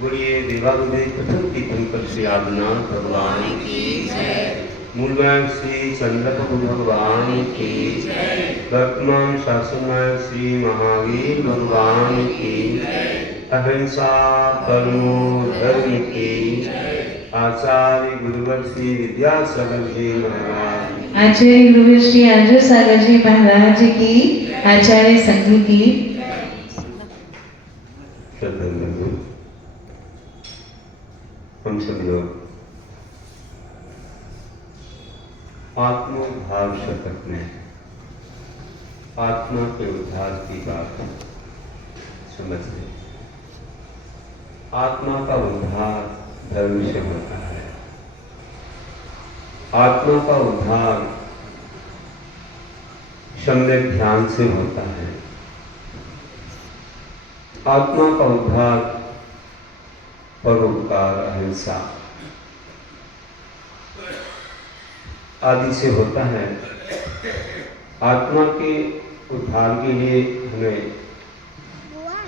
बोलिए देवानुदेव प्रथम की पंकज श्री आदिनाथ भगवान की जय। मूलवान श्री चंद्रप्रभु भगवान की जय। वर्तमान शासनायक श्री महावीर भगवान की जय। अहिंसा परमो धर्म की जय। आचार्य गुरुवर श्री विद्यासागर जी महाराज। आचार्य गुरुवर श्री विद्यासागर जी महाराज की। आचार्य संघ की। हम सब लोग आत्मोद्धार शतक में आत्मा के उद्धार की बात समझ लें। आत्मा का उद्धार धर्म से होता है। आत्मा का उद्धार सम्यक ध्यान से होता है। आत्मा का उद्धार परोपकार अहिंसा आदि से होता है। आत्मा के उद्धार के लिए हमें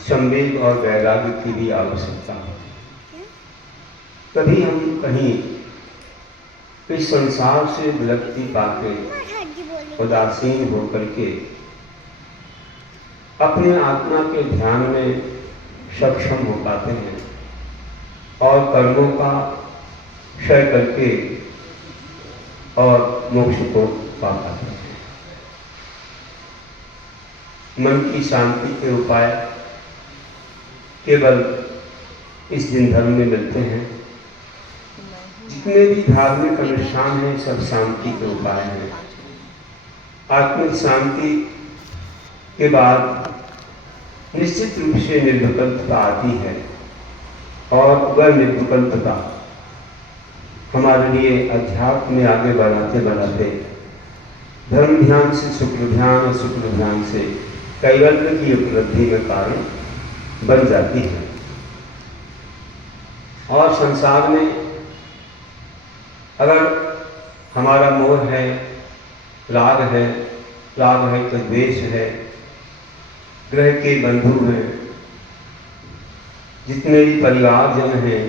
संवेद और वैराग्य की भी आवश्यकता है। तभी हम कहीं इस संसार से विरक्ति पाके उदासीन होकर के अपने आत्मा के ध्यान में सक्षम हो पाते हैं और कर्मों का क्षय करके और मोक्ष को पा पाते हैं। मन की शांति के उपाय केवल इस दिन धर्म में मिलते हैं। जितने भी धार्मिक अनुष्ठान हैं सब शांति के उपाय हैं। आत्मिक शांति के बाद निश्चित रूप से निर्विकल्पता आती है और वह निर्विकल्पता हमारे लिए अध्यात्म में आगे बढ़ाते बढ़ाते धर्म ध्यान से शुक्ल ध्यान और शुक्ल ध्यान से कैवल्य की उपलब्धि में कारण बन जाती है। और संसार में अगर हमारा मोह है, राग है तो द्वेष है, ग्रह के बंधु हैं, जितने भी परिवारजन हैं,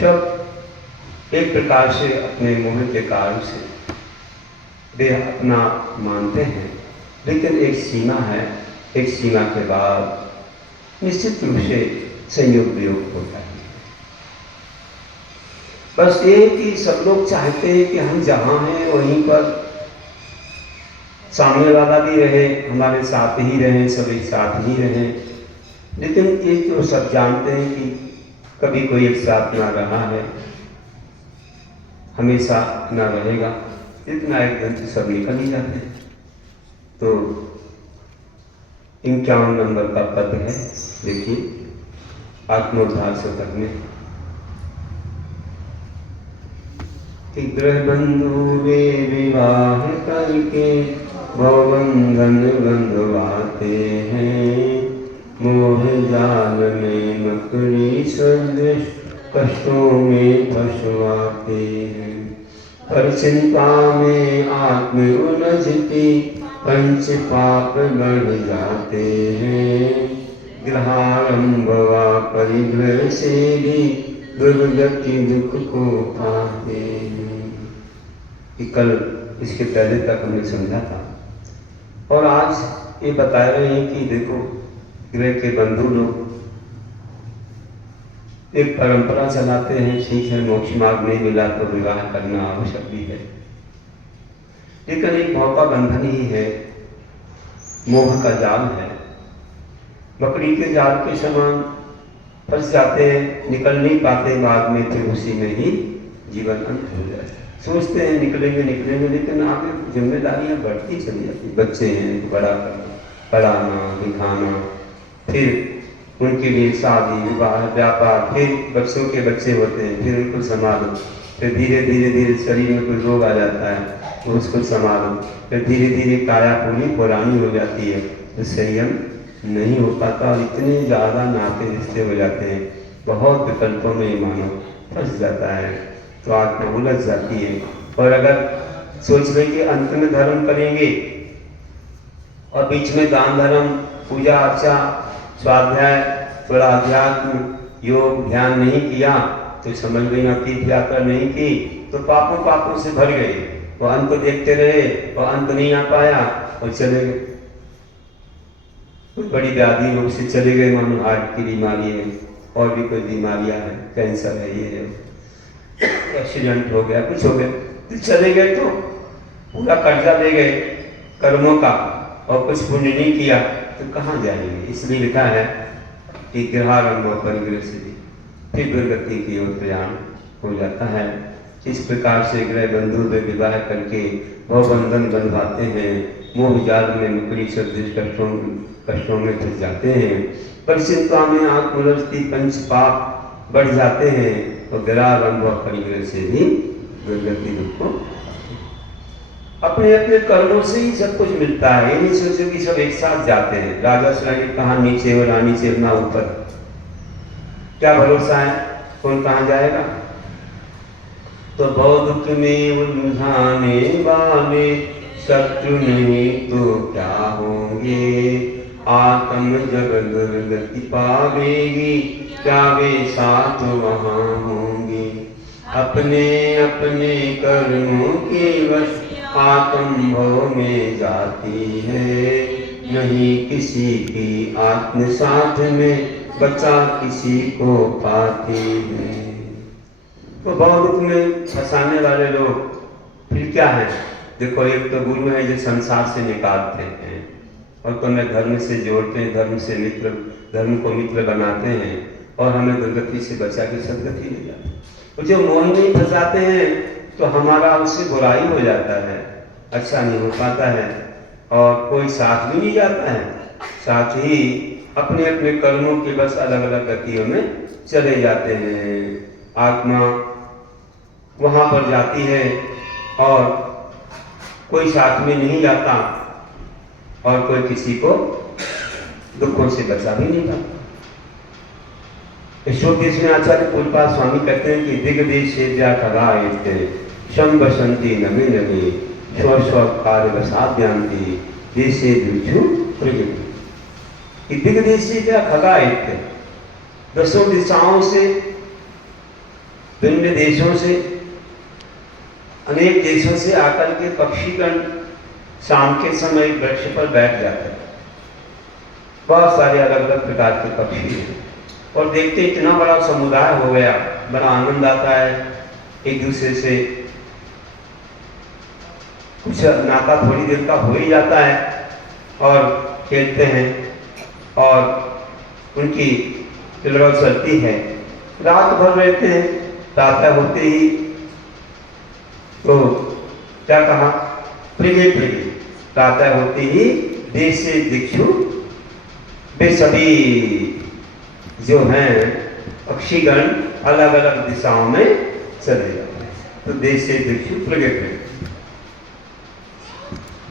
सब एक प्रकार से अपने मोह के कारण से वे अपना मानते हैं। लेकिन एक सीमा है, एक सीमा के बाद निश्चित रूप से संयोग वियोग होता है। बस ये कि सब लोग चाहते हैं कि हम जहाँ हैं वहीं पर सामने वाला भी रहे, हमारे साथ ही रहे, सब एक साथ ही रहे। लेकिन ये तो सब जानते हैं कि कभी कोई एक साथ ना रहा है, हमेशा ना रहेगा। इतना एकदम से सब निकल ही जाते हैं। तो 51 नंबर का पद है, देखिए आत्मोद्धार शतक में। ग्रह बंधु वे विवाह करके भवबंधन बंधवाते हैं। मोह जाल में मकड़ी सदृश कष्टों में फंसवाते हैं। पर चिंता में आत्म उलझती पंच पाप बढ़ जाते हैं। ग्रहारंभ व परिग्रह से भी दुर्गति दुख को पाते हैं। कल इसके पहले तक हमने समझा था और आज ये बता रहे हैं कि देखो गृह के बंधु लोग एक परंपरा चलाते हैं। ठीक है, मोक्ष मार्ग नहीं मिला तो विवाह करना आवश्यक भी है, लेकिन एक मोह का बंधन ही है, मोह का जाल है। मकड़ी के जाल के समान फंस जाते हैं, निकल नहीं पाते, बाद में फिर उसी में ही जीवन अंत हो जाए। सोचते हैं निकलेंगे, लेकिन आगे जिम्मेदारियां बढ़ती चली जाती। बच्चे हैं, बड़ा करना, पढ़ाना लिखाना, फिर उनके लिए शादी विवाह व्यापार, फिर बच्चों के बच्चे होते हैं, फिर उनको संभालो, फिर धीरे धीरे शरीर में कोई रोग आ जाता है, उसको संभालो, फिर धीरे धीरे काया पूरी पुरानी हो जाती है, तो संयम नहीं हो पाता और इतने ज़्यादा नाते रिश्ते हो जाते हैं। बहुत विकल्पों में मानव फंस जाता है, तो आत्मा उलझ जाती है। और अगर सोच रहे कि अंत में धर्म करेंगे और बीच में दान धर्म, पूजा अर्चा, स्वाध्याय, थोड़ा अध्यात्म, योग, ध्यान नहीं किया तो समझ में ना, तीर्थ यात्रा नहीं की तो पापों से भर गए। वो अंत देखते रहे और अंत नहीं आ पाया और चले गए, बड़ी व्याधि रूप से चले गए, मानो हार्ट की बीमारी है और भी कोई बीमारियां हैं, कैंसर है, ये है, एक्सीडेंट हो गया, कुछ हो गया तो चले गए, तो पूरा कर्जा ले गए कर्मों का और कुछ पुण्य नहीं किया तो कहाँ जाएंगे। इसलिए लिखा है कि गृहारंभ परिग्रह से फिर दुर्गति की ओर प्रयाण हो जाता है। इस प्रकार से गृह बंधु में विवाह करके भवबंधन बंधवाते हैं, मोह जाल में मुकरी सदृश कष्टों में फंस जाते हैं, परिचिंता में आत्मलब्धि पंच पाप बढ़ जाते हैं और गृहारंभ परिग्रह से भी दुर्गति दुख को अपने अपने कर्मों से ही सब कुछ मिलता है। ये नहीं सोचो कि सब एक साथ जाते हैं, राजा श्रेणी कहाँ नीचे और रानी चेरना ऊपर, क्या भरोसा है कौन कहाँ जाएगा। तो बौद्ध में उलझाने वाले शत्रु नहीं तो क्या होंगे, आत्म जब दुर्गति पावेगी क्या वे साथ वहाँ होंगे। अपने अपने कर्मों के वश आत्म भव में जाती है, नहीं किसी की आत्म साथ में बचा किसी को पाती है। तो बौद्ध में फंसाने वाले लोग फिर क्या है, देखो एक तो गुरु है जो संसार से निकालते हैं और तुम्हें धर्म से जोड़ते हैं, धर्म को मित्र बनाते हैं और हमें दुर्गति से बचा के सदगति ले जाते हैं। तो जो मोह में फंसाते हैं तो हमारा उससे बुराई हो जाता है, अच्छा नहीं हो पाता है और कोई साथ भी नहीं जाता है, साथ ही अपने अपने कर्मों के बस अलग अलग गतियों में चले जाते हैं। आत्मा वहाँ पर जाती है और कोई साथ में नहीं जाता और कोई किसी को दुखों से बचा भी नहीं पाता। ईश्वर देश में आचार्य पूर्णपाद स्वामी कहते हैं कि दिग्देश से शम बसंती नमी नमी स्व स्व कार्य वसाद्यांति देशे दुर्जु प्रगति। दिग्देश से क्या खगा इत्य, दसों दिशाओं से, विभिन्न देशों से, अनेक देशों से आकर के पक्षीगण शाम के समय वृक्ष पर बैठ जाते हैं। बहुत सारे अलग अलग प्रकार के पक्षी हैं और देखते इतना बड़ा समुदाय हो गया, बड़ा आनंद आता है, एक दूसरे से कुछ नाता थोड़ी देर का हो ही जाता है और खेलते हैं और उनकी किलरव चलती है, रात भर रहते हैं। प्रातः होते ही तो क्या कहा, प्रातः होते ही देश से दिक्षु वे सभी जो हैं पक्षीगण अलग अलग दिशाओं में चले जाते हैं। तो देश से दिक्षु प्रगट,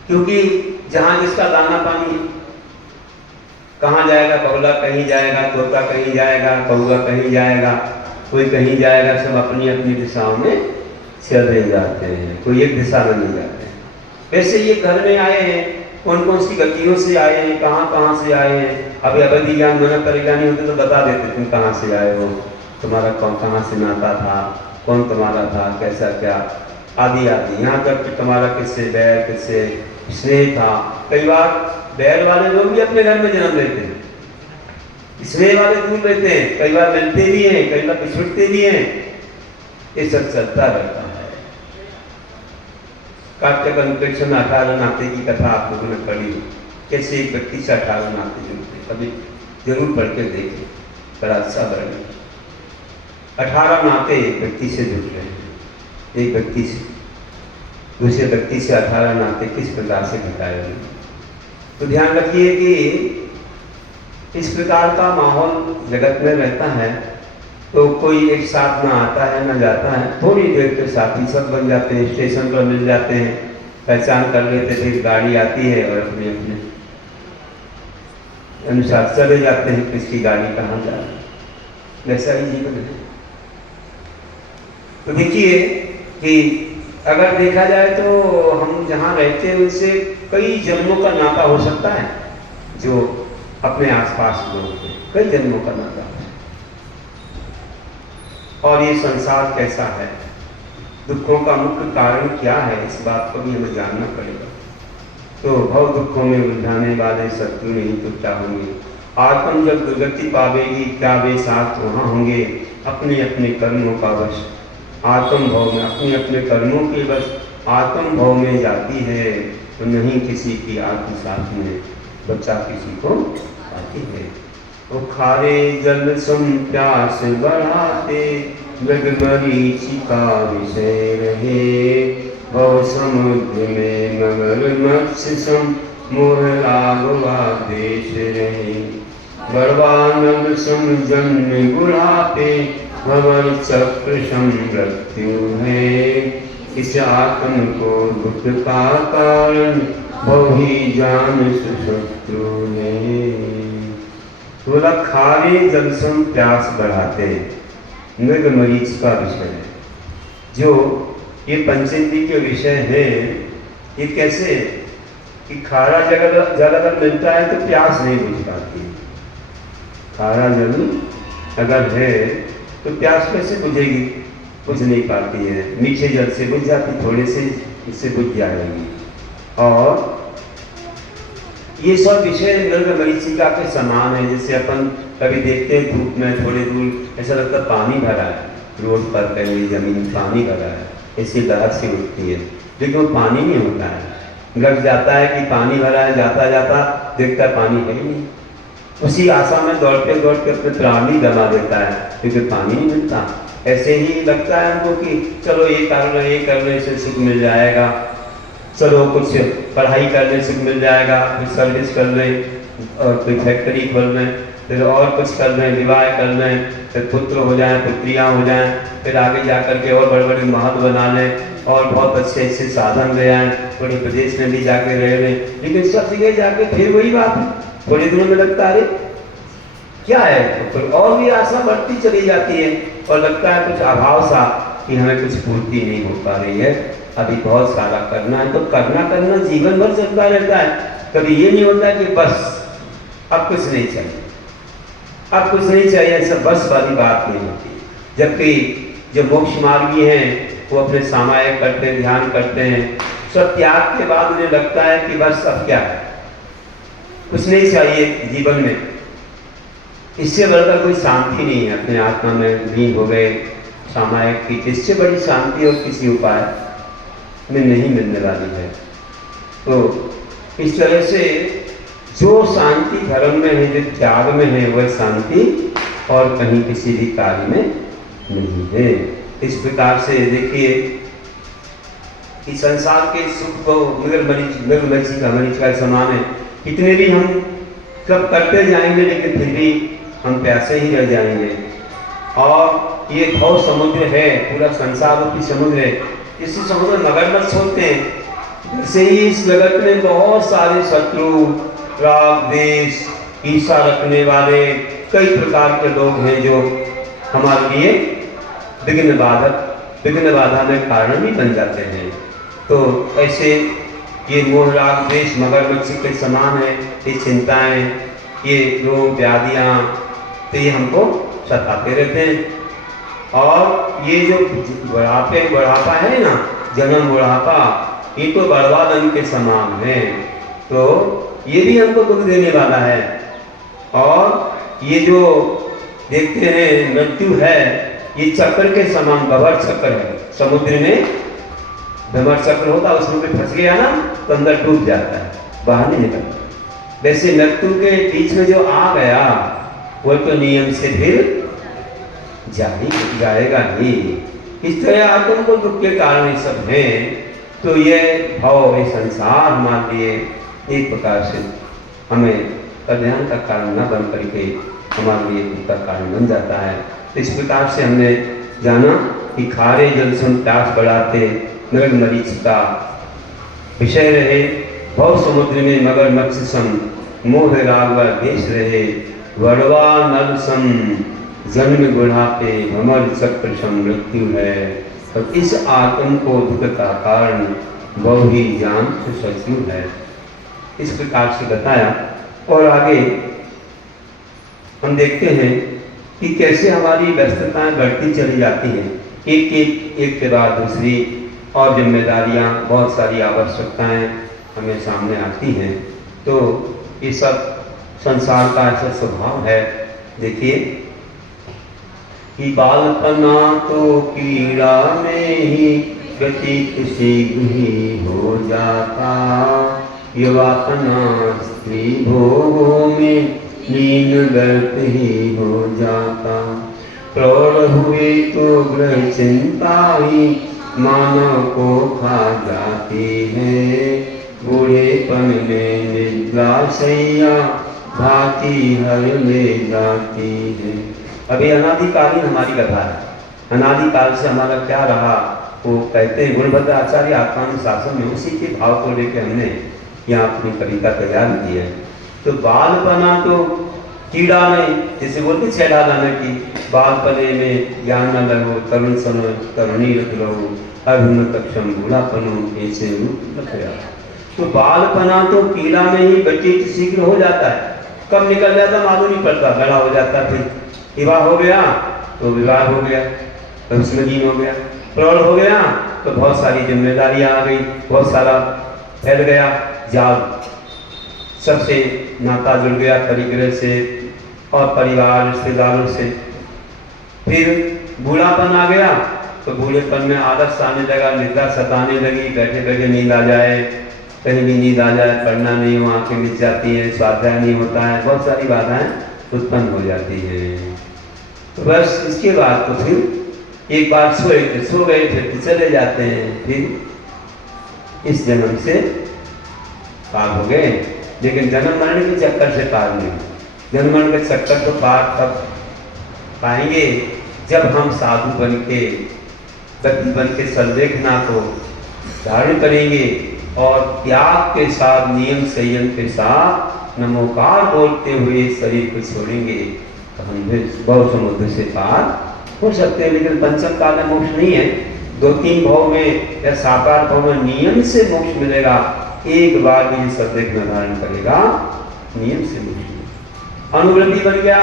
क्योंकि जहां जिसका दाना पानी, कहाँ जाएगा, बगुला कहीं जाएगा, तोता कहीं जाएगा, कौवा कहीं जाएगा, कोई कहीं जाएगा, सब अपनी अपनी दिशाओं में चले जाते हैं, कोई एक दिशा में नहीं जाते हैं। वैसे ये घर में आए हैं, कौन कौन सी गतियों से आए हैं, कहाँ कहाँ से आए हैं। अभी अवधि ज्ञान मन परिज्ञान नहीं होते तो बता देते तुम कहाँ से आए हो, तुम्हारा कौन कहाँ से नाता था, कौन तुम्हारा था, कैसा क्या आदि आदि। यहाँ तक कि तुम्हारा किससे बैर, किससे स्नेह था। कई बार बैर वाले लोग भी अपने घर में जन्म लेते हैं, स्नेह वाले दूर रहते हैं, कई बार मिलते भी हैं, कई बार पिछड़ते भी हैं। ये सब चलता रहता है। काट्य कंकृष्ण में 18 नाते की कथा आप लोगों ने पढ़ी, कैसे एक व्यक्ति से 18 नाते जुड़ते, कभी जरूर पढ़ के देखें, बड़ा अच्छा वर्णन। 18 नाते एक व्यक्ति से जुड़ रहे हैं, एक व्यक्ति से दूसरे व्यक्ति से 18 नाते किस प्रकार से घटाए हुए। तो ध्यान रखिए कि इस प्रकार का माहौल जगत में रहता है तो कोई एक साथ ना आता है ना जाता है, थोड़ी देर के साथ ही सब बन जाते हैं, स्टेशन पर मिल जाते हैं, पहचान कर लेते थे, गाड़ी आती है और अपने अपने अनुसार चले जाते हैं, किसकी गाड़ी कहाँ जा रही है, वैसा ही जीवन है। तो देखिए कि अगर देखा जाए तो हम जहाँ रहते हैं उनसे कई जन्मों का नाता हो सकता है, जो अपने आसपास लोग हैं, कई जन्मों का नाता है। और ये संसार कैसा है, दुखों का मुख्य कारण क्या है, इस बात को भी हमें जानना पड़ेगा। तो भव दुखों में उलझाने वाले शत्रु नहीं तो क्या होंगे, आत्म जब दुर्गति पावेगी क्या वे साथ वहाँ होंगे, अपने अपने कर्मों का वश आत्म भाव में, अपने अपने कर्मों के वश आत्म भाव में जाती है, तो नहीं किसी की आत्म साथ में बच्चा किसी को पाती है। तो खारे जल सम प्यास बढ़ाते, मरीचिका विषय रहे, भव समुद्र में मगर मत्स्य सम मोह लागवा देश रहे, बड़वानंद सम जन्म बुढ़ापे, भवर चक्र सम मृत्यु है, इस आत्म को दुख का कारण बहु जान सुशत्रु है। बोला खारे जल सम प्यास बढ़ाते, मृग मरीच का विषय है। जो ये पंचेंद्रिय के विषय है, ये कैसे कि खारा जल अगर मिलता है तो प्यास नहीं बुझ पाती। खारा जल अगर है तो प्यास कैसे बुझेगी, बुझ नहीं पाती है। मीठे जल से बुझ जाती, थोड़े से इससे बुझ जाएगी। और ये सब विषय मृग मरीचिका के समान है। जैसे अपन कभी देखते हैं धूप में थोड़े दूर ऐसा लगता है पानी भरा है, रोड पर कहीं जमीन पानी भरा है, ऐसी लहर से उठती है, लेकिन वो पानी नहीं होता है। लग जाता है कि पानी भरा है, जाता जाता देखता है पानी है ही नहीं। उसी आशा में दौड़ते दौड़ते अपने प्राण ही गंवा देता है, क्योंकि पानी नहीं मिलता। ऐसे ही लगता है हमको कि चलो ये कर लो, ये कर लो, इससे सुख मिल जाएगा, चलो कुछ पढ़ाई करने से मिल जाएगा, कुछ सर्विस कर लें और कोई फैक्ट्री खोल लें, फिर और कुछ कर लें, विवाह कर लें, फिर पुत्र हो जाएं, पुत्रियां हो जाएं, फिर आगे जा कर के और बड़े बड़े महल बना लें और बहुत अच्छे अच्छे साधन ले आएँ, थोड़ी प्रदेश में भी जाके रह लें। लेकिन सब जगह जाके फिर वही बात है, थोड़े दिनों में लगता है क्या है, तो फिर और भी आशा बढ़ती चली जाती है और लगता है कुछ अभाव सा कि हमें कुछ पूर्ति नहीं हो पा रही है, अभी बहुत सारा करना है। तो करना जीवन भर चलता रहता है। कभी ये नहीं होता कि बस अब कुछ नहीं चाहिए, अब कुछ नहीं चाहिए, ऐसा बस वाली बात नहीं होती। जबकि जो मोक्ष मार्गी हैं वो अपने सामायिक करते हैं, ध्यान करते हैं, सब त्याग के बाद उन्हें लगता है कि बस अब क्या है, कुछ नहीं चाहिए जीवन में, इससे बढ़कर कोई शांति नहीं है। अपने आत्मा में लीन हो गए सामायिक की, इससे बड़ी शांति और किसी उपाय में नहीं मिलने वाली है। तो इस तरह से जो शांति धर्म में है, जो त्याग में है, वह शांति और कहीं किसी भी कार्य में नहीं है। इस प्रकार से देखिए कि संसार के सुख को मरीच का समान है। कितने भी हम सब करते जाएंगे लेकिन फिर भी हम प्यासे ही रह जाएंगे। और ये भव समुद्र है, पूरा संसार रूपी समुद्र है। इसी समुद्र में मगरमच्छ होते हैं। जैसे ही इस जगत में बहुत सारे शत्रु, राग, द्वेष, ईर्ष्या रखने वाले कई प्रकार के लोग हैं जो हमारे लिए विघ्न बाधा में कारण भी बन जाते हैं। तो ऐसे ये मोह, राग, द्वेष मगरमच्छ के समान है। ये चिंताएं, ये रोग व्याधियाँ, तो ये हमको सताते रहते हैं। और ये जो बुढ़ापा है ना, जन्म बुढ़ापा, ये तो बड़वादन के समान है। तो ये भी हमको दुख देने वाला है। और ये जो देखते हैं मृत्यु है, ये चक्र के समान भंवर चक्र है। समुद्र में भंवर चक्र होता, उसमें कोई फंस गया ना तो अंदर डूब जाता है, बाहर नहीं निकलता। वैसे मृत्यु के बीच में जो आ गया वो तो नियम से फिर जाएगा ही। इस तरह आत्म को दुख के कारण ये सब है। तो ये भाव, ये संसार हमारे लिए एक प्रकार से हमें कल्याण का कारण न बन करके हमारे लिए दुख का कारण बन जाता है। तो इस प्रकार से हमने जाना कि खारे जल सम प्यास बढ़ाते, मृग मरीचिका विषय रहे, भव समुद्र में मगरमच्छ सम मोह राग व द्वेष रहे, वड़वा नल सम जन्म बुढ़ापे, भंवर चक्र सम मृत्यु है। और इस आत्म को दुख का कारण बहु ही जान शत्रु है। इस प्रकार से बताया। और आगे हम देखते हैं कि कैसे हमारी व्यस्तताएं बढ़ती चली जाती हैं, एक के बाद दूसरी, और जिम्मेदारियां, बहुत सारी आवश्यकताएं हमें सामने आती हैं। तो ये सब संसार का ऐसा स्वभाव है। देखिए कि बालपना तो कीड़ा में ही व्यतीत शीघ्र ही हो जाता, युवापना स्त्री भोगों में लीन व्यर्थ ही हो जाता। प्रौढ़ हुए तो ग्रह चिंता ही मानव को खा जाती है, बूढ़ेपन में निद्राशैया भांति हर ले जाती है। अभी अनादिकालीन हमारी कथा है, अनादिकाल से हमारा क्या रहा वो कहते हैं गुणभद्र आचार्य आत्मानुशासन में, उसी के भाव को लेकर हमने यहाँ अपनी कविता तैयार की है। तो बालपना तो कीड़ा में, जैसे बोलते छेड़ा लाने की, बालपने में ज्ञान न लगो, तरुण सनो तरुणी रख रहो, अभिन्न तक्षम बूढ़ापनो ऐसे रूप रखया। तो बालपना तो कीड़ा में ही व्यतीत शीघ्र हो जाता है, कब निकल जाता मालूम नहीं पड़ता, बड़ा हो जाता, फिर विवाह हो गया तो विवाह हो गया, तो उसमें लीन हो गया, प्रौढ़ हो गया तो बहुत सारी जिम्मेदारियां आ गई, बहुत सारा फैल गया जाल, सबसे नाता जुड़ गया परिग्रह से और परिवार रिश्तेदारों से। फिर बूढ़ापन आ गया तो बूढ़ेपन में आलस आने लगा, निद्रा सताने लगी, बैठे बैठे नींद आ जाए, कहीं भी नींद आ जाए, पढ़ना नहीं हो, आंखें मिच जाती हैं, स्वाध्याय नहीं होता है, बहुत सारी बाधाएं उत्पन्न हो जाती हैं। तो बस इसके बाद तो फिर एक बार सो गए फिर चले जाते हैं, फिर इस जन्म से पार हो गए, लेकिन जन्म मरण के चक्कर से पार नहीं। जन्म मरण के चक्कर तो पार तब पाएंगे जब हम साधु बन के व्यक्ति बन के सर्वदेखना को धारण करेंगे और त्याग के साथ, नियम संयम के साथ नमोकार बोलते हुए शरीर को छोड़ेंगे तो हम भव समुद्र से पार हो सकते हैं। लेकिन पंचम काल में मोक्ष नहीं है, 2-3 भाव में या साकार भाव में नियम से मोक्ष मिलेगा। एक बार भी सर्वदेखना धारण करेगा नियम से मोक्ष। अनुवृत्ति बन गया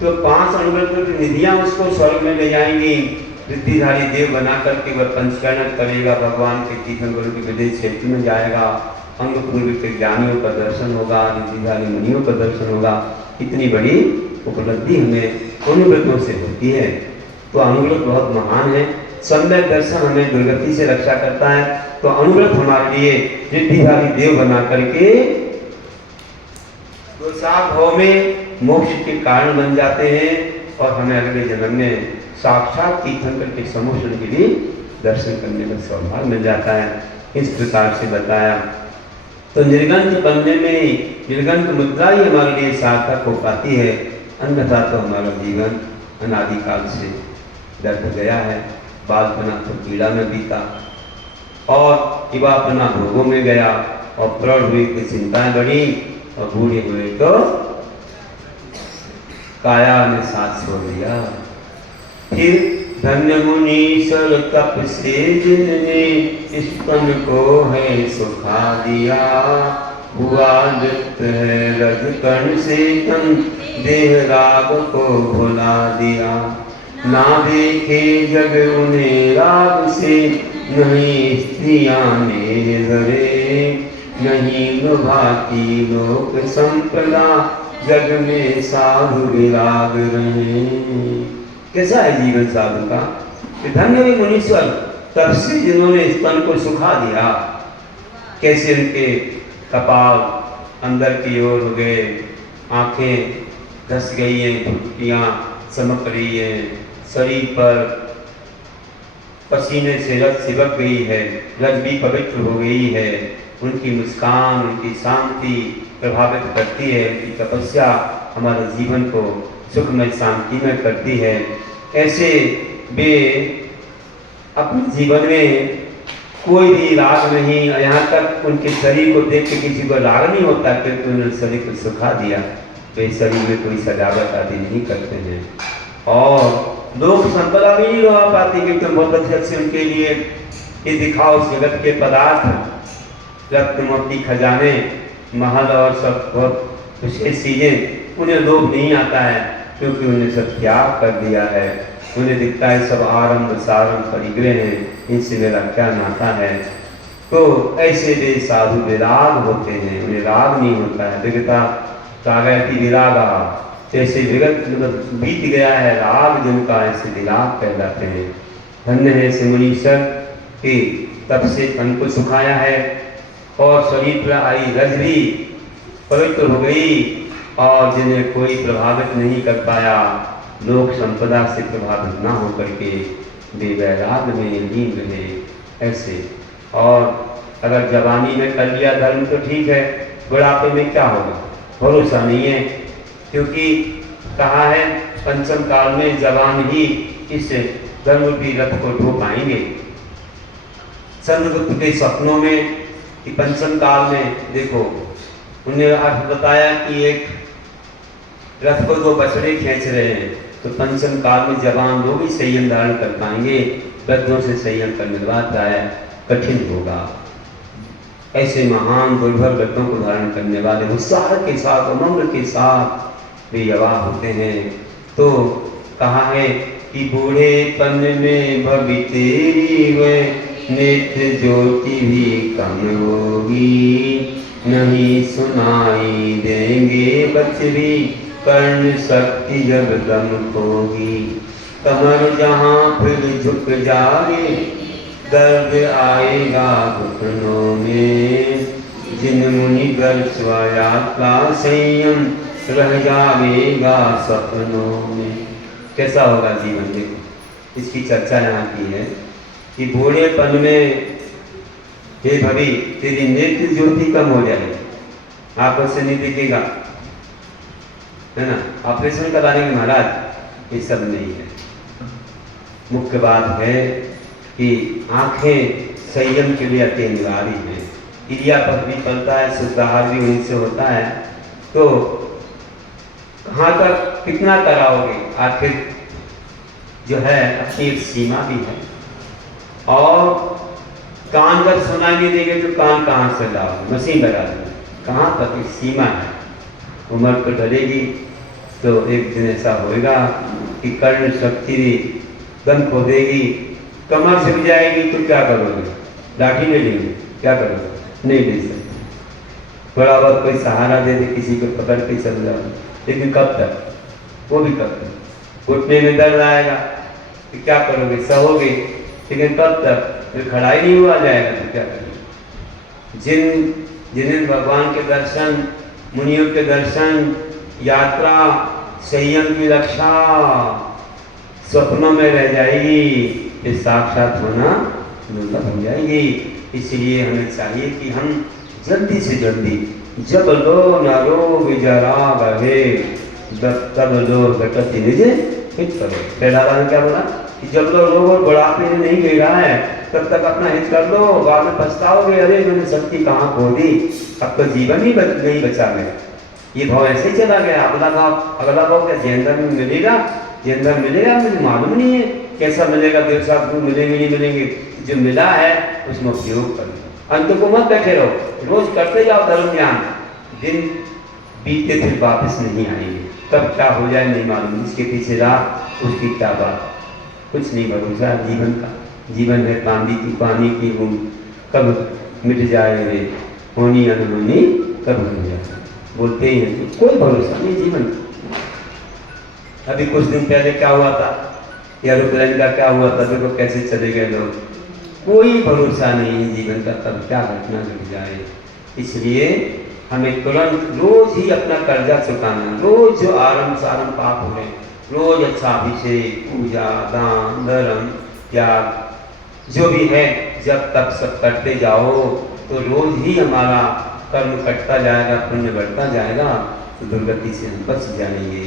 तो 5 अनुवृत्ति की निधियां उसको स्वर्ग में ले जाएंगी, रिद्धिधारी देव बना करके वह पंचकर्ण करेगा, भगवान के तीर्थंकरों के विदेश क्षेत्र में जाएगा, अंग पूर्व के ज्ञानियों का दर्शन होगा, रिद्धिधारी मुनियों का दर्शन होगा। इतनी बड़ी उपलब्धि हमें अनुव्रतों से होती है। तो अनुव्रत बहुत महान है, सम्यक दर्शन हमें दुर्गति से रक्षा करता है। तो अनुव्रत हमारे लिए रिद्धिधारी देव बना करके तो 7 भाव में मोक्ष के कारण बन जाते हैं और हमें अगले जन्म में साक्षात तीर्थंकर के समुद्र के लिए दर्शन करने का सौभाग्य मिल जाता है। इस प्रकार से बताया। तो निर्गंध बनने में निर्गंध मुद्रा ही हमारे लिए सार्थक हो पाती है, अन्यथा तो हमारा जीवन अनादिकाल से व्यर्थ गया है। बालपना तो पीड़ा में बीता और युवापना भोगों में गया और प्रौढ़ हुए की चिंताएं बढ़ी और बूढ़े हुए तो काया ने साथ छोड़ दिया। फिर धन्य मुनीश्वर तप से जिनने इस तन को है सुखा दिया, हुआ नृत है रज कर्ण से तन देह राग को भुला दिया। ना देखे जग उन्हें राग से नहीं स्त्रियां ने धरे, नहीं लुभाती लोक संपदा जग में साधु विराग रहे। कैसा है जीवन साधु का? धन्य भी मुनीश्वर तब से जिन्होंने स्तन को सुखा दिया। कैसे उनके कपाल अंदर की ओर हो गए, आंखें धस गई हैं, घुटनियां चमक रही है, शरीर पर पसीने से रस सिबक गई है, रज भी पवित्र हो गई है। उनकी मुस्कान, उनकी शांति प्रभावित करती है, उनकी तपस्या हमारे जीवन को सुखमय शांतिमय करती है। ऐसे वे अपने जीवन में कोई भी राग नहीं, यहाँ तक उनके शरीर को देख के किसी को राग नहीं होता क्योंकि उन्होंने शरीर को सुखा दिया। वे शरीर में कोई सजावट आदि नहीं करते हैं और लोग संपदा भी नहीं रहा पाती क्योंकि बहुत अच्छे उनके लिए ये दिखाओ जगत के पदार्थ रत्न मोती खजाने महल और सब बहुत विशेष चीजें उन्हें लोभ नहीं आता है, क्योंकि उन्हें सब त्याग कर दिया है। उन्हें दिखता है सब आरंभ सारंभ परिग्रह हैं, इनसे मेरा क्या नाता है। तो ऐसे वे साधु विराग होते हैं, उन्हें राग नहीं होता है। विगता कागयति विरागा, जैसे विगत मतलब बीत गया है राग जिनका, ऐसे विराग कहलाते हैं। धन्य है से मुनीश्वर कि तब से तन को सुखाया है और शरीर पर आई रज भी पवित्र हो गई, और जिन्हें कोई प्रभावित नहीं कर पाया, लोक संपदा से प्रभावित ना हो करके वे वैराग में लीन रहे ऐसे। और अगर जवानी में कर लिया धर्म तो ठीक है, बुढ़ापे में क्या होगा भरोसा नहीं है, क्योंकि कहा है पंचम काल में जवान ही इस धर्म की रथ को ढो पाएंगे। चंद्रगुप्त के सपनों में कि पंचम काल में देखो उन्हें अर्थ बताया कि एक रथ को दो बछड़े खींच रहे हैं, तो पंचम काल में जवान लोग ही संयम धारण कर पाएंगे, वृद्धों से संयम करने के बाद कठिन होगा। ऐसे महान दुर्भर व्रतों को धारण करने वाले उत्साह के साथ उमंग के साथ वे युवा होते हैं। तो कहा है कि बूढ़ेपन में भवि तेरी वे नेत्र ज्योति भी कम होगी, नहीं सुनाई देंगे बचरी कर्ण शक्ति जब दम होगी। कमर जहाँ फिर झुक जाए दर्द आएगा घुटनों में, जिन मुनि गर स्वयात्रा संयम रह जाएगा सपनों में। कैसा होगा जीवन देखो, इसकी चर्चा यहाँ की है कि बूढ़ेपन में हे भवि तेरी नेत्र ज्योति कम हो जाएगी, आंखों से नहीं दिखेगा, है ना। ऑपरेशन कराने के महाराज ये सब नहीं है। मुख्य बात है कि आंखें संयम के लिए अति अनिवार्य है। क्रियापद भी चलता है, शुद्धाहार भी उन्हीं से होता है। तो कहाँ तक कितना कराओगे, आखिर जो है अपनी एक सीमा भी है। और कान जब सुनाई नहीं देंगे तो कान कहाँ से लाओगे, मशीन लगा देंगे, कहाँ तक एक सीमा है। उम्र तो ढलेगी तो एक दिन ऐसा होएगा कि कर्ण शक्ति दम खो देगी, कमर झुक जाएगी, तो क्या करोगे, लाठी ले लेंगे, क्या करोगे, नहीं ले सकते। थोड़ा बहुत कोई सहारा दे दे, किसी को पकड़ के चल जाओ, लेकिन कब तक, वो भी कब तक। घुटने में दर्द आएगा तो क्या करोगे, सहोगे, लेकिन कब तक, फिर खड़ा ही नहीं हुआ जाएगा तो क्या करोगे। जिन्हें भगवान के दर्शन, मुनियों के दर्शन, यात्रा, संयम की रक्षा स्वप्नों में रह जाएगी, फिर साक्षात होना दुर्लभ हो जाएगी। इसलिए हमें चाहिए कि हम जल्दी से जल्दी जब लो न रोग जरा बहे तब लो घटति निज हित करो। पहला ने क्या बोला कि जब लो रोग और बुढ़ापे में नहीं घेरा है तब तक अपना हित कर लो, बाद में पछताओगे, अरे मैंने शक्ति कहाँ खो दी, अब तो जीवन ही नहीं बचा मेरा। ये भाव ऐसे ही चला गया। अगला भाव क्या जैनधर्म में मिलेगा, जैनधर्म मिलेगा मुझे मालूम नहीं है कैसा मिलेगा, देव साहब को मिलेंगे नहीं मिलेंगे, जो मिला है उसमें उपयोग करो। अंत को मत बैठे रहो, रोज करते जाओ धर्म ज्ञान, दिन बीतते फिर वापस नहीं आएंगे, कब क्या हो जाए नहीं मालूम, इसके पीछे रात उसकी क्या बात, कुछ नहीं भरोसा जीवन का। जीवन है पानी की बूंद, कब मिट जाए रे होनी अनहोनी कब हो जाए, बोलते ही हैं, कोई भरोसा नहीं जीवन का। अभी कुछ दिन पहले क्या हुआ था, एरोप्लेन का क्या हुआ था, देखो कैसे चले गए लोग, कोई भरोसा नहीं है जीवन का, तब क्या घटना घट जाए। इसलिए हमें तुरंत रोज ही अपना कर्जा चुकाना, रोज जो आरंभ सारंभ पाप हो रहे, रोज अच्छा अभिषेक, पूजा, दान, धर्म, त्याग जो भी है जब तक सब करते जाओ तो रोज ही हमारा कर्म कटता जाएगा, पुण्य बढ़ता जाएगा, तो दुर्गति से हम बच जाएंगे।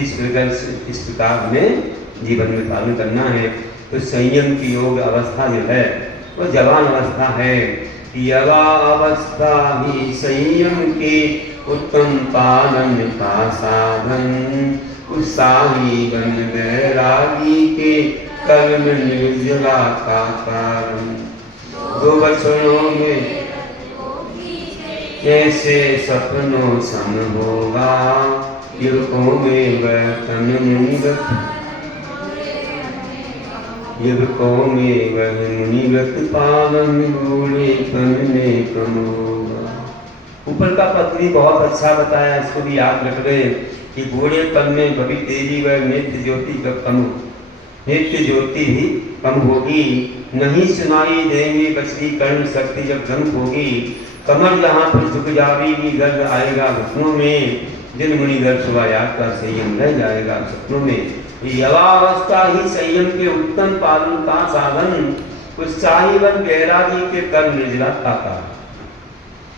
इस प्रकार हमें जीवन में पालन करना है। तो संयम की योग अवस्था जो है वो जवान अवस्था है। यवा अवस्था ही संयम के उत्तम पालन का साधन, उत्साही बन वैरागी के कर्म निर्जला का कारण। दो बछड़ों में ऐसे सपनों सन होगा युवकों में वह तन मुनिवत, युवकों में वह मुनिवत पावन बूढ़े तन में कम होगा। ऊपर का पद भी बहुत अच्छा बताया, इसको भी याद रख रहे कि बूढ़े पन में कभी तेजी व नित्य ज्योति जब कम, नित्य ज्योति भी कम होगी, नहीं सुनाई देंगे बचती कर्ण शक्ति जब धन होगी, कमर जहाँ पर झुक जाएगी दर्द आएगा घुटनों में, जिन मुनि दर्श हुआ याद का संयम रह जाएगा सपनों में। यवावस्था ही संयम के उत्तम पालन का साधन, उत्साहीवन वैरागी के कर्म निर्जला का।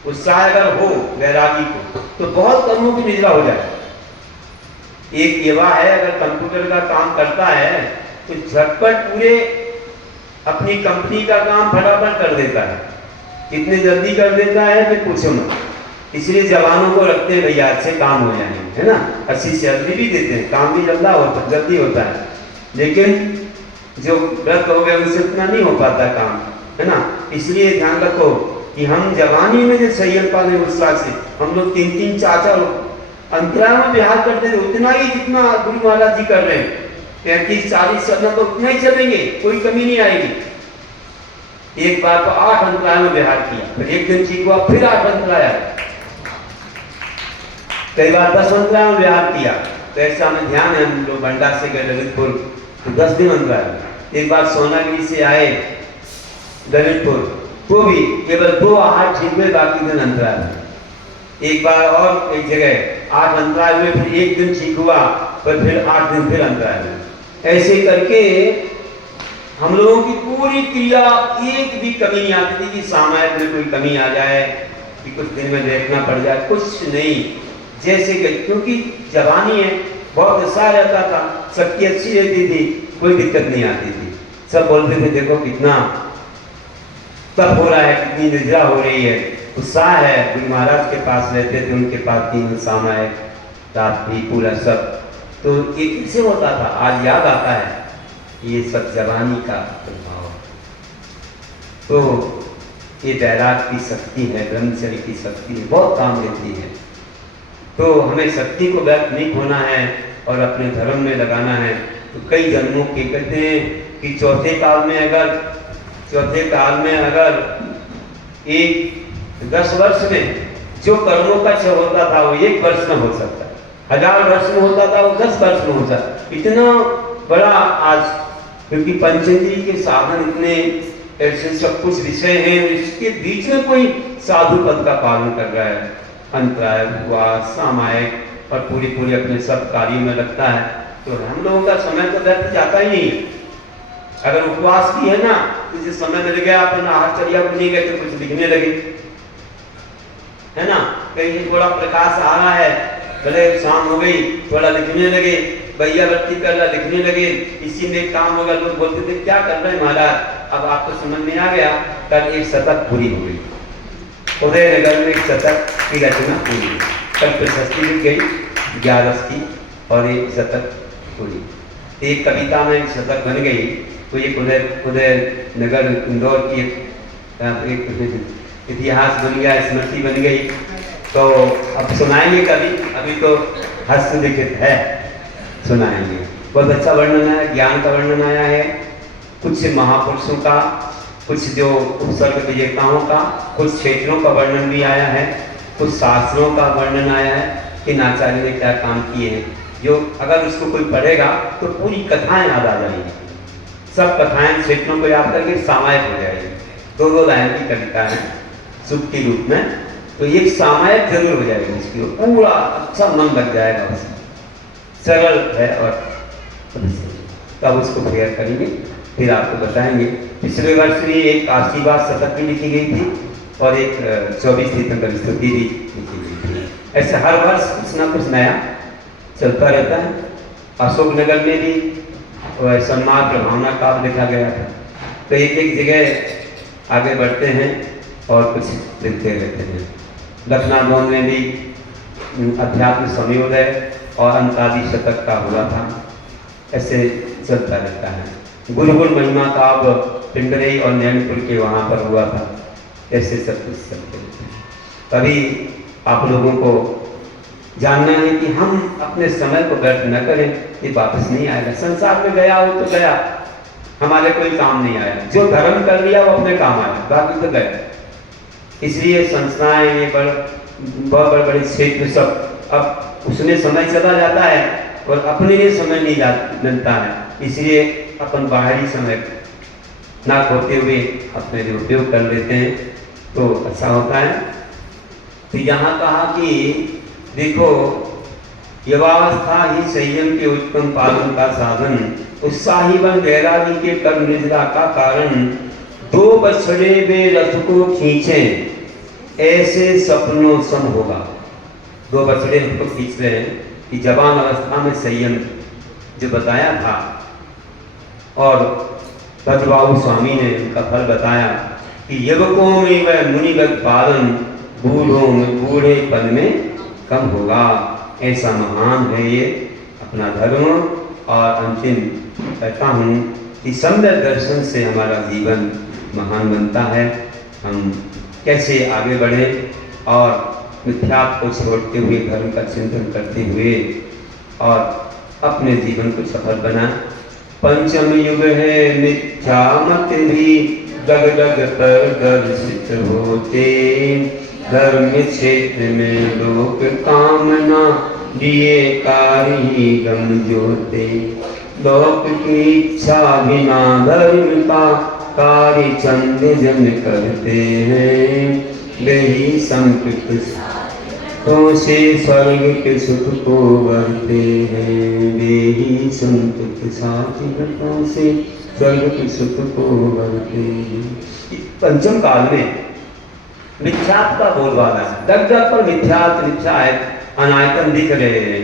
उत्साह अगर हो वैरागी को तो बहुत कर्मों की निर्जला हो जाए। एक युवा है अगर कंप्यूटर का काम करता है तो झटपट पूरे अपनी कंपनी का काम फटाफट कर देता है, कितने जल्दी कर देता है कि पूछो मत। इसलिए जवानों को रखते हैं भैया अच्छे काम हो जाएंगे, है ना, अच्छी सैलरी भी देते हैं, काम भी जल्दी होता है। लेकिन जो व्रत हो गए उनसे इतना नहीं हो पाता काम, है ना। इसलिए ध्यान रखो कि हम जवानी में जो संयम पाले उत्साह से, हम लोग 3-3 4-4 अंतराल में विहार करते थे, उतना ही जितना गुरु महाराज जी कर रहे हैं, 35-40 साल तो उतना ही चलेंगे, कोई कमी नहीं आएगी। एक बार तो 8 अंतराल में विहार किया, फिर एक दिन ठीक हुआ, फिर 8 अंतराल आया, कई बार 10 अंतराल में विहार किया। तो ऐसा हमें ध्यान है, हम लोग बंडा से गए ललितपुर तो 10 दिन अंतराल। एक बार सोनागिरी से आए ललितपुर तो भी केवल 2 आहार ठीक हुए, बाकी दिन अंतराल। एक बार और एक जगह 8 अंतराल हुए, फिर एक दिन ठीक हुआ, फिर 8 दिन फिर अंतराल। ऐसे करके हम लोगों की पूरी क्रिया एक भी कमी नहीं आती थी कि सामायिक में कोई कमी आ जाए कि कुछ दिन में देखना पड़ जाए, कुछ नहीं। जैसे कि क्योंकि जवानी है, बहुत उत्साह रहता था, सबकी अच्छी रहती थी, कोई दिक्कत नहीं आती थी। सब बोलते थे देखो कितना तप हो रहा है, कितनी निद्रा हो रही है, उत्साह है। गुरु महाराज के पास रहते थे, उनके पास 3 सामायिक रात्रि पूरा सब, तो ये कैसे होता था। आज याद आता है ये सब जवानी का प्रभाव। तो ये वैराग की शक्ति है, ब्रह्मचर्य की शक्ति है, बहुत काम देती है। तो हमें शक्ति को व्यर्थ नहीं होना है और अपने धर्म में लगाना है। तो कई जन्मों के कहते हैं कि चौथे काल में अगर एक 10 वर्ष में जो कर्मों का क्षय होता था वो 1 वर्ष में हो सकता है, 1000 वर्ष में होता था वो 10 वर्ष में हो सकता। इतना बड़ा आज, क्योंकि पंचेंद्रिय के साधन इतने ऐसे सब कुछ विषय हैं, इसके बीच में कोई साधु पद का पालन कर रहा है, अंतराय हुआ सामायिक और पूरी अपने सब कार्यों में लगता है, तो हम लोगों का समय तो व्यर्थ जाता ही नहीं है। अगर उपवास की है ना, तो जिस समय मिल गया अपन आहारचर्या को नहीं गए तो कुछ लिखने लगे, है ना, कहीं थोड़ा प्रकाश आ रहा है, भले शाम हो गई, थोड़ा लिखने लगे, भैया बत्ती करना लिखने लगे, इसी में काम होगा। लोग बोलते थे क्या कर रहे हैं महाराज, अब आपको समझ में आ गया। कल 1 शतक पूरी हो गई, उदयनगर में 1 शतक की रचना पूरी, कल प्रशस्ति लिख गई 11 की और 1 शतक पूरी। एक कविता में 1 शतक बन गई, तो ये उदयनगर इंदौर की एक इतिहास बन गया, स्मृति बन गई। तो अब सुनाएंगे कभी, अभी तो हस्तलिखित है, सुनाएंगे। बहुत अच्छा वर्णन है, ज्ञान का वर्णन आया है, कुछ महापुरुषों का, कुछ जो उपसर्ग विजेताओं का, कुछ क्षेत्रों का वर्णन भी आया है, कुछ शास्त्रों का वर्णन आया है कि आचार्य ने क्या काम किए हैं। जो अगर उसको कोई पढ़ेगा तो पूरी कथाएं याद आ जाएंगी, सब कथाएं क्षेत्रों को याद करके सामायिक हो जाएगी। 2-2 लाइन की कविता है सुख के रूप में, तो एक सामायिक जरूर हो जाएगी इसकी, पूरा अच्छा मन लग जाएगा उसमें, सरल है। और तब उसको क्लियर करेंगे, फिर आपको बताएंगे। पिछले वर्ष भी एक आशीर्वाद शतक भी लिखी गई थी और एक 24 तीर्थंकर स्तुति भी लिखी गई थी। ऐसे हर वर्ष कुछ ना कुछ नया चलता रहता है। अशोकनगर में भी सम्मान प्रभावना काव्य लिखा गया था। तो एक जगह आगे बढ़ते हैं और कुछ लिखते रहते हैं। लखनऊ में भी अध्यात्म संयोदय और अंतादि शतक का हुआ था, ऐसे चलता रहता है। गुरुकुल महिमा काव्य पिंडरई और नैनपुर के वहाँ पर हुआ था, ऐसे सब कुछ चलते रहते हैं। तभी आप लोगों को जानना है कि हम अपने समय को व्यर्थ न करें, ये वापस नहीं आएगा। संसार में गया हो तो गया, हमारे कोई काम नहीं आया। जो धर्म कर लिया वो अपने काम आया, बाकी तो गया। इसलिए संस्थाएं ये बहुत बड़े बड़े क्षेत्र सब अब उसमें समय चला जाता है और अपने लिए समय नहीं मिलता है। इसलिए अपन बाहरी समय ना खोते हुए अपने लिए उपयोग कर लेते हैं तो अच्छा होता है। तो यहाँ कहा कि देखो, युवावस्था ही संयम के उत्तम पालन का साधन, उत्साही बन वैरागी के कर्म निद्रा का कारण, दो बछड़े वे रथ को खींचे ऐसे सपनों सम होगा। दो बछड़े रथ को खींच रहे हैं कि जवान अवस्था में संयम जो बताया था, और भद्रबाबू स्वामी ने उनका फल बताया कि युवकों में वह मुनिगत पालन, बूढ़ों में बूढ़ेपन में कम होगा। ऐसा महान है ये अपना धर्म। और अंतिम कहता हूँ कि सम्यक दर्शन से हमारा जीवन महान बनता है। हम कैसे आगे बढ़े और मिथ्यात्व को छोड़ते हुए धर्म का चिंतन करते हुए और अपने जीवन को सफल बना। पंचम युग है मिथ्या मत भी डग डग पर दर्शित होते, धर्म क्षेत्र में लोक कामना दिए कार्य गम जोते, लोक की इच्छा बिना धर्म का कार्य चंद जन करते हैं, वही संकृत तो से स्वर्ग के सुख को बढ़ते हैं, वही संकृत साथी से स्वर्ग के सुख को बढ़ते हैं। पंचम काल में मिथ्यात्व का बोलबाला है, जग जग पर मिथ्यात्व मिथ्या है, अनायतन दिख रहे हैं,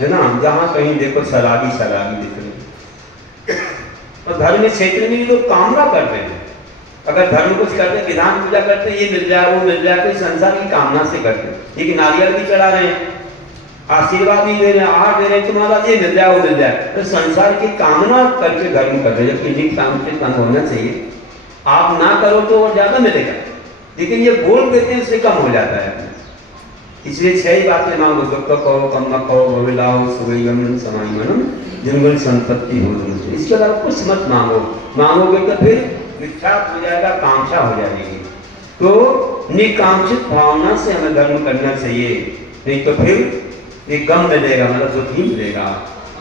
है ना। जहाँ कहीं देखो शराबी शराबी दिख रहे हैं। और धर्म क्षेत्र में भी लोग कामना कर रहे हैं। अगर धर्म कुछ करते, विधान पूजा करते, ये मिल जाए वो मिल जाए, तो संसार की कामना से करते हैं। लेकिन नारियल भी चढ़ा रहे हैं, आशीर्वाद भी दे रहे हैं, आहार दे रहे हैं, तुम्हारा ये मिल जाए वो मिल जाए, तो संसार की कामना करके धर्म कर रहे हैं। जबकि निक काम से कम होना चाहिए। आप ना करो तो और ज्यादा मिलेगा, लेकिन ये बोल देते हैं उससे कम हो जाता है। इसलिए 6 बातें मांगो, दुख कहो, कम न कहो, भविलाओ, सुगई गमन, समाई मनम, जंगल संपत्ति हो। इसके अलावा कुछ मत मांगो। मांगोगे तो फिर मिथ्यात्व हो जाएगा, कांक्षा हो जाएगी। तो निकांक्षित भावना से हमें धर्म करना चाहिए, नहीं तो फिर एक गम मिलेगा, मतलब दुख ही मिलेगा।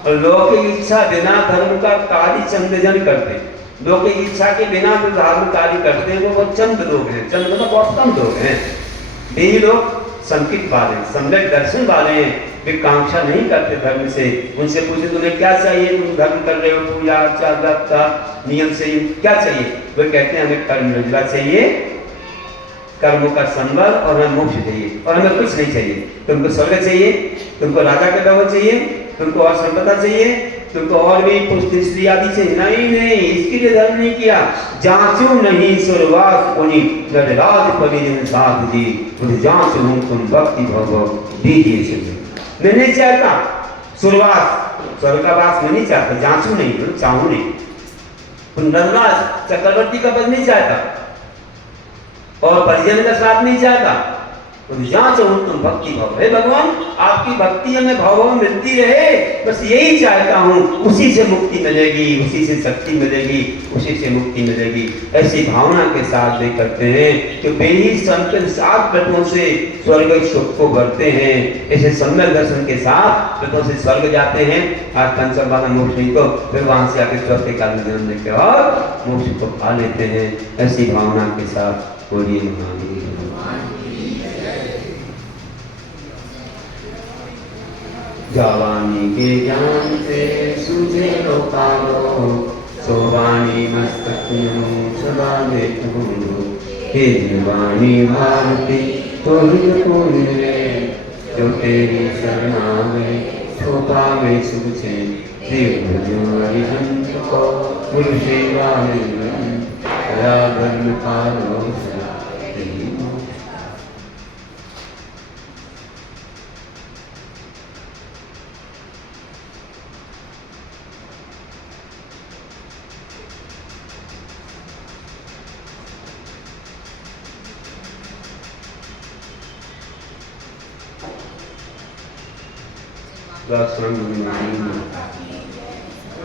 और लोग की इच्छा बिना धर्म का कार्य चंद जन करते, लोग की इच्छा के बिना जो धर्म कार्य करते हैं वो चंद लोग हैं। चंद मतलब बहुत कम लोग हैं। यही लोग संकित वाले, सम्यक दर्शन वाले हैं। वे कांक्षा नहीं करते धर्म से। उनसे पूछे तुम्हें क्या चाहिए, तुम धर्म कर रहे हो, पूजा अर्चा व्रत नियम से क्या चाहिए? वे कहते हैं हमें कर्म निद्रा चाहिए, कर्मों का संबल, और हमें मोक्ष चाहिए, और हमें कुछ नहीं चाहिए। तुमको स्वर्ग चाहिए, तुमको राजा का दवा चाहिए, तुमको और संपदा चाहिए, तुमको और भी पुष्टि स्त्री आदि चाहिए। नहीं नहीं, इसके लिए धर्म नहीं किया। जांचो नहीं सुरवास पुनि नटराज परिजन साध जी, जांच हूं तुम भक्ति भव दीजिए सुन। मैं नहीं चाहता सुरवास, स्वर्ग का वास मैं नहीं चाहता, जांचू नहीं, तो चाहूं नहीं। नटराज चक्रवर्ती का पद नहीं चाहता और परिजन का साथ नहीं चाहता, तो जांच हूं तुम भक्ति भाव। हे भगवान, आपकी भक्ति हमें भाव में मिलती रहे, बस यही चाहता हूं। उसी से मुक्ति मिलेगी, उसी से शक्ति मिलेगी, उसी से मुक्ति मिलेगी। ऐसी भावना के साथ वे करते हैं कि वे ही संत 7 व्रतों से स्वर्ग सुख को भरते हैं। ऐसे सम्यक दर्शन के साथ व्रतों से स्वर्ग जाते हैं। आज पंचम वाला मोक्ष नहीं तो फिर वहां से आके चौथे काल में जन्म लेते और मोक्ष को पा लेते हैं। ऐसी भावना के साथ बोलिए महावीर। जवानी के ज्ञान से सूझे लो पालो, सोवानी मस्तक सदा देखो। हे जीवानी भारती तो ही को मिले, जो तेरी शरणा में छोपा में सुख से देव जो हरिहंत को गुरु सेवा में दया धर्म पालो।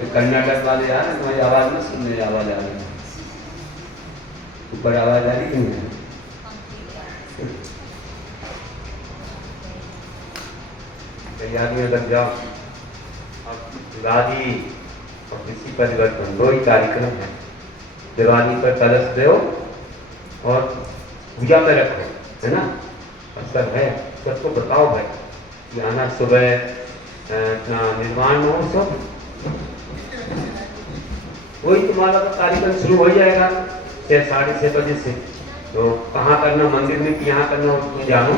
कर्नाटक वाले आ रहे हैं, तुम्हारी आवाज में सुन मेरी आवाज आ रही है, ऊपर आवाज आ रही कि नहीं? तैयारी में लग जाओ। अब दिवाली और किसी परिवर्तन दो ही कार्यक्रम है। दिवाली पर कलश दो और पूजा में रखो, है ना? अवसर है, सबको बताओ भाई कि आना सुबह इतना निर्माण महोत्सव, वही तुम्हारा तो कार्यक्रम शुरू हो जाएगा 6-6:30 बजे से। तो कहाँ करना, मंदिर में कि यहाँ करना हो तुम जानो।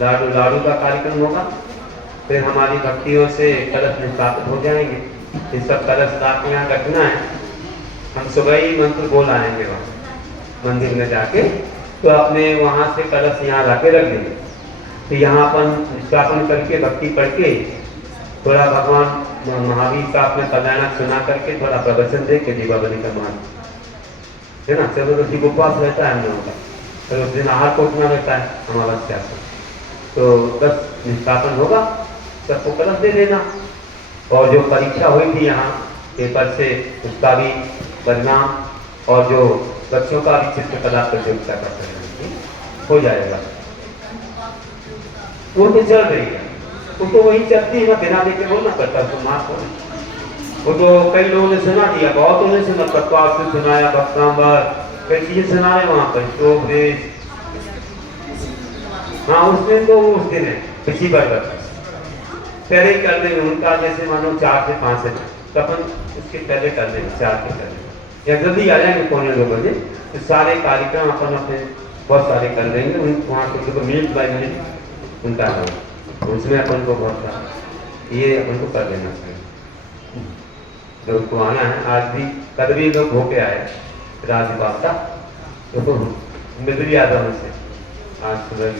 लाडू का कार्यक्रम होगा, फिर हमारी भक्तियों से कलश स्थापित हो जाएंगे। इस सब कलश ला के यहाँ रखना है। हम सुबह ही मंत्र बोल आएंगे वहाँ मंदिर में जाके, तो अपने वहाँ से कलश यहाँ ला के रख देंगे। तो यहाँ अपन स्थापन करके भक्ति पढ़ के थोड़ा भगवान महावीर का अपने कल्याण सुना करके थोड़ा प्रवचन दे के दीपावली का मान, है ना? चतुर्दशी को उपवास रहता है हम लोगों का, फिर उस दिन आहार को उठना रहता है अमावस्या को। तो बस निष्ठापन होगा, सबको कलश दे देना। और जो परीक्षा हुई थी यहाँ पेपर से, उसका भी परिणाम और जो बच्चों का भी चित्रकला प्रतियोगिता का परिणाम हो जाएगा। वो तो चल रही है, वो तो वही चलती है, बिना देखे बोलना पड़ता है, तो माफ हो। वो तो कई लोगों ने सुना दिया, बहुतों ने सुना, पटवार से सुनाया, भक्तांबर, कई चीजें सुना रहे वहाँ पर, शोक देश। हाँ उस दिन तो वो उस दिन है, किसी पर पहले ही कर देंगे उनका, जैसे मानो 4 से 5 है, तो अपन उसके पहले कर देंगे, 4 के पहले, या जल्दी आ जाएंगे 1:45 बजे। तो सारे कार्यक्रम अपन अपने बहुत सारे कर देंगे, वहाँ से मिनट बाय मिनट उनका होगा, उसमें अपन को बहुत सारा ये अपन को कर देना चाहिए। तो उनको आना है, आज भी कल भी लोग होके आए राजपाल का, तो मिल भी आता उनसे आज सुबह।